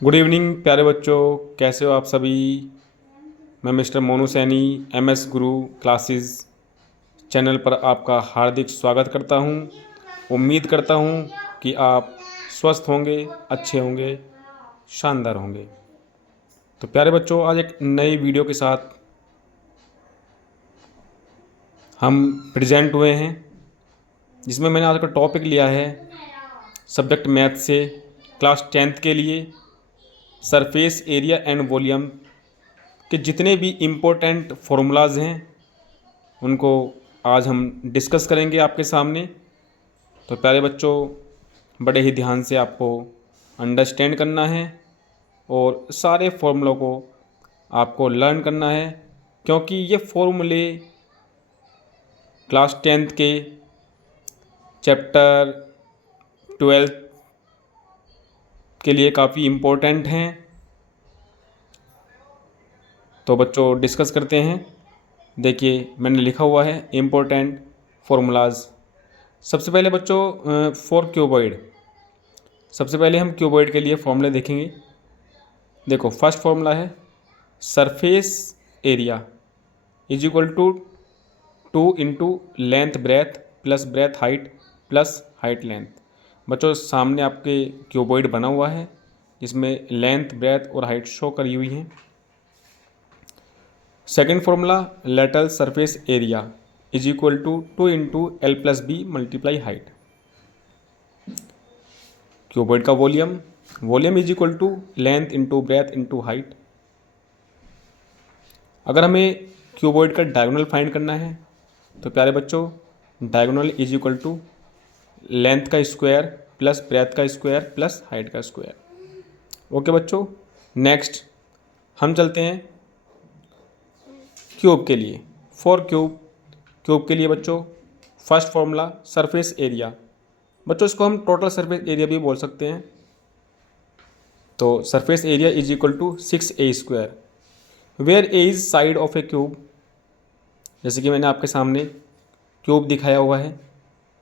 Good evening प्यारे बच्चों, कैसे हो आप सभी। मैं मिस्टर मोनू सैनी एमएस गुरु क्लासेस चैनल पर आपका हार्दिक स्वागत करता हूं। उम्मीद करता हूं कि आप स्वस्थ होंगे, अच्छे होंगे, शानदार होंगे। तो प्यारे बच्चों, आज एक नई वीडियो के साथ हम प्रेजेंट हुए हैं, जिसमें मैंने आज का टॉपिक लिया है सब्जेक्ट मैथ से क्लास 10th के लिए सरफेस एरिया एंड वॉल्यूम के जितने भी इम्पोर्टेंट फार्मूलाज हैं उनको आज हम डिस्कस करेंगे आपके सामने। तो प्यारे बच्चों, बड़े ही ध्यान से आपको अंडरस्टैंड करना है और सारे फॉर्मूलों को आपको लर्न करना है, क्योंकि ये फॉर्मूले क्लास 10th के चैप्टर 12 के लिए काफ़ी इम्पोर्टेंट हैं। तो बच्चों डिस्कस करते हैं। देखिए, मैंने लिखा हुआ है इम्पोर्टेंट फार्मूलाज। सबसे पहले बच्चों फॉर क्यूबॉइड, सबसे पहले हम क्यूबॉइड के लिए फॉर्मूले देखेंगे। देखो, फर्स्ट फॉर्मूला है surface area is equal to 2 into length breadth plus breadth height plus height length. बच्चों, सामने आपके क्यूबॉइड बना हुआ है जिसमें लेंथ ब्रेथ और हाइट शो करी हुई हैं। Second formula lateral surface area is equal to 2 into L plus B multiply height. Cuboid का volume, volume is equal to length into breadth into height. अगर हमें क्यूबॉइड का डायगोनल फाइंड करना है तो प्यारे बच्चों, diagonal is equal to length का स्क्वायर प्लस ब्रेथ का स्क्वायर प्लस हाइट का स्क्वायर। ओके बच्चों, नेक्स्ट हम चलते हैं क्यूब के लिए। फॉर क्यूब के लिए बच्चों फर्स्ट फॉर्मूला सरफेस एरिया। बच्चों, इसको हम टोटल सरफेस एरिया भी बोल सकते हैं। तो surface area is equal to 6a square, where A is side of a cube. जैसे कि मैंने आपके सामने क्यूब दिखाया हुआ है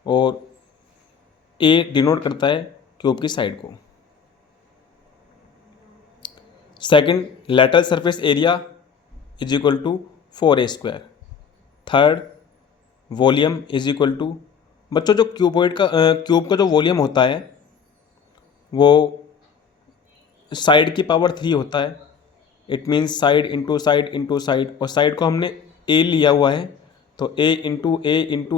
और ए डिनोट करता है क्यूब की साइड को। Second, lateral surface area is equal to 4a square. Third, volume is equal to, बच्चों जो क्यूब का जो वॉल्यूम होता है वो साइड की पावर 3 होता है। It means side into side into side, और साइड को हमने ए लिया हुआ है तो ए इंटू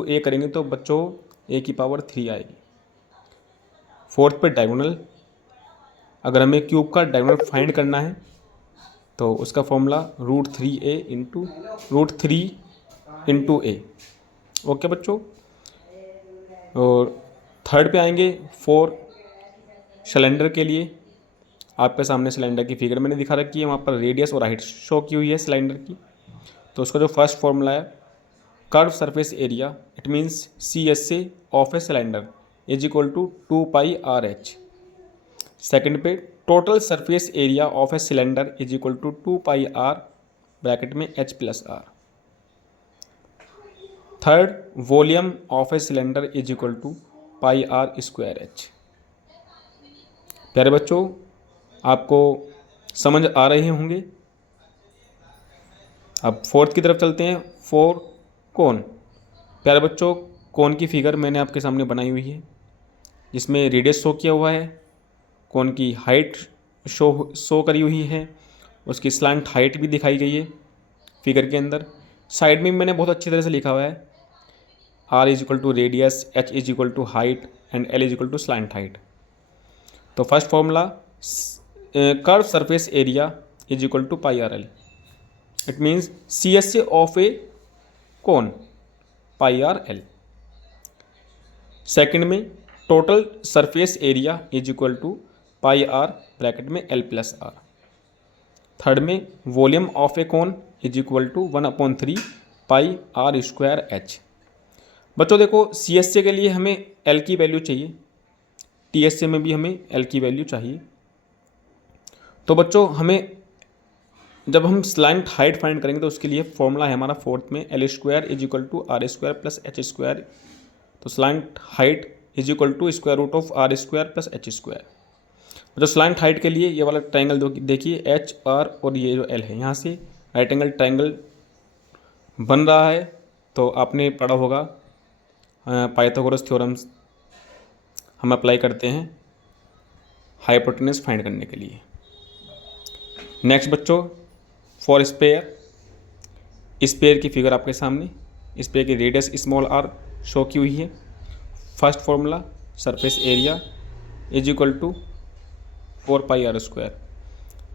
ए करेंगे तो बच्चों ए की पावर 3 आएगी। फोर्थ पे डायगोनल, अगर हमें क्यूब का डायगोनल फाइंड करना है तो उसका फॉर्मूला √3 ओके बच्चों। और थर्ड पे आएंगे फोर सिलेंडर के लिए। आपके सामने सिलेंडर की फिगर मैंने दिखा रखी है, वहाँ पर रेडियस और हाइट शो की हुई है सिलेंडर की। तो उसका जो फर्स्ट फॉर्मूला है curved surface area, it means CSA of a cylinder is equal to 2πRH। Second पे total surface area of a cylinder is equal to 2πR bracket में H plus R। Third, volume of a cylinder is equal to πR square H। प्यारे बच्चों, आपको समझ आ रहे होंगे। अब fourth की तरफ चलते हैं। फोर कोन। प्यारे बच्चों, कोन की फिगर मैंने आपके सामने बनाई हुई है जिसमें रेडियस शो किया हुआ है, कोन की हाइट शो करी हुई है, उसकी स्लैंट हाइट भी दिखाई गई है फिगर के अंदर। साइड में मैंने बहुत अच्छी तरह से लिखा हुआ है R is equal to radius, H is equal to height and L is equal to slant height. तो first formula curved surface area is equal to πRL। It means CSA of a cone πRL। Second में total surface area is equal to πR bracket में L plus R। Third में volume of a cone is equal to 1/3 πR square H। बच्चों देखो, CSA के लिए हमें L की value चाहिए, TSA में भी हमें L की वैल्यू चाहिए। तो बच्चों हमें जब हम स्लैंट हाइट फाइंड करेंगे तो उसके लिए फॉर्मूला है हमारा फोर्थ में L square is equal to R square plus H square. तो slant height is equal to square root of R square plus H square. जो स्लैंट हाइट के लिए ये वाला ट्रायंगल देखिए एच आर और ये जो एल है, यहाँ से राइट एंगल ट्रायंगल बन रहा है। तो आपने पढ़ा होगा पाइथागोरस थ्योरम्स हम अप्लाई करते हैं हाइपोटेनस फाइंड करने के लिए। नेक्स्ट बच्चों, फॉर स्पेयर, स्पेयर की फिगर आपके सामने, स्पेयर की रेडियस स्मॉल आर शो की हुई है। First formula surface area is equal to 4 pi R square,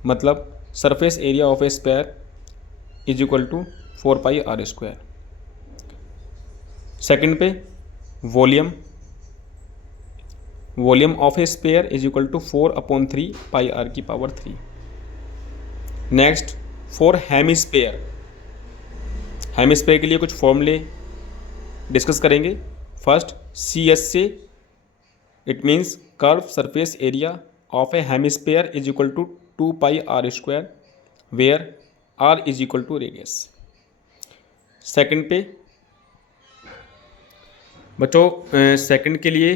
मतलब surface area of a sphere is equal to 4 pi R square. Second पे volume, volume of a sphere is equal to 4/3 pi R की power 3। Next for hemisphere, hemisphere के लिए कुछ फॉर्मूले discuss करेंगे। First C S से, it means curved surface area of a hemisphere is equal to 2 pi R square, where R is equal to radius. Second पे बच्चों, second के लिए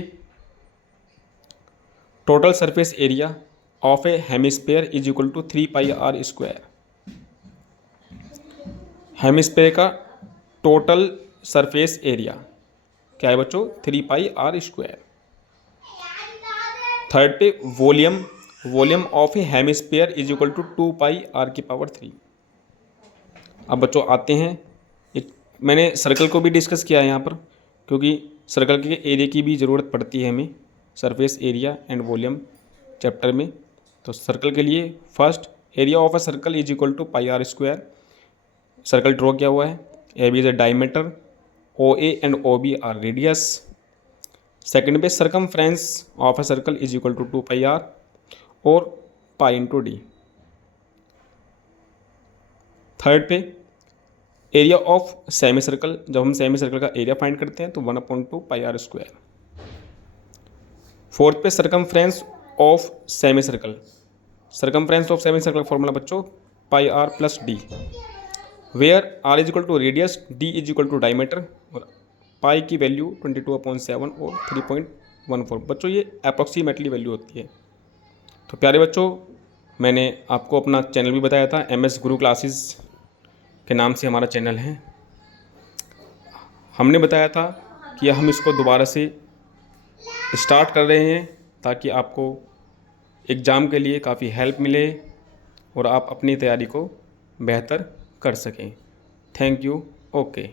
total surface area of a hemisphere is equal to 3 pi R square. Hemisphere का total surface area क्या है बच्चों? 3 pi R square. Third पे volume, volume of a hemisphere is equal to 2 pi R की power 3। अब बच्चों आते हैं, एक मैंने सर्कल को भी डिस्कस किया है यहाँ पर, क्योंकि सर्कल के एरिया की भी ज़रूरत पड़ती है हमें surface area and volume chapter में। तो सर्कल के लिए first area of a circle is equal to pi R square. Circle draw किया हुआ है, A B is a diameter, O A and O B are radius. Second पे circumference of a circle is equal to 2 pi R और pi into D. Third पे area of semi circle, जब हम semi circle का area find करते हैं तो 1/2 pi R square. Fourth पे circumference of semi circle, circumference of semi circle formula बच्चों pi R plus D, where R is equal to radius, D is equal to diameter और pi की value 22/7 और 3.14। बच्चों ये अप्रॉक्सीमेटली वैल्यू होती है। तो प्यारे बच्चों, मैंने आपको अपना चैनल भी बताया था, MS गुरु क्लासेस के नाम से हमारा चैनल है। हमने बताया था कि हम इसको दोबारा से स्टार्ट कर रहे हैं ताकि आपको एग्ज़ाम के लिए काफ़ी हेल्प मिले और आप अपनी तैयारी को बेहतर कर सकें। Thank you. ओके।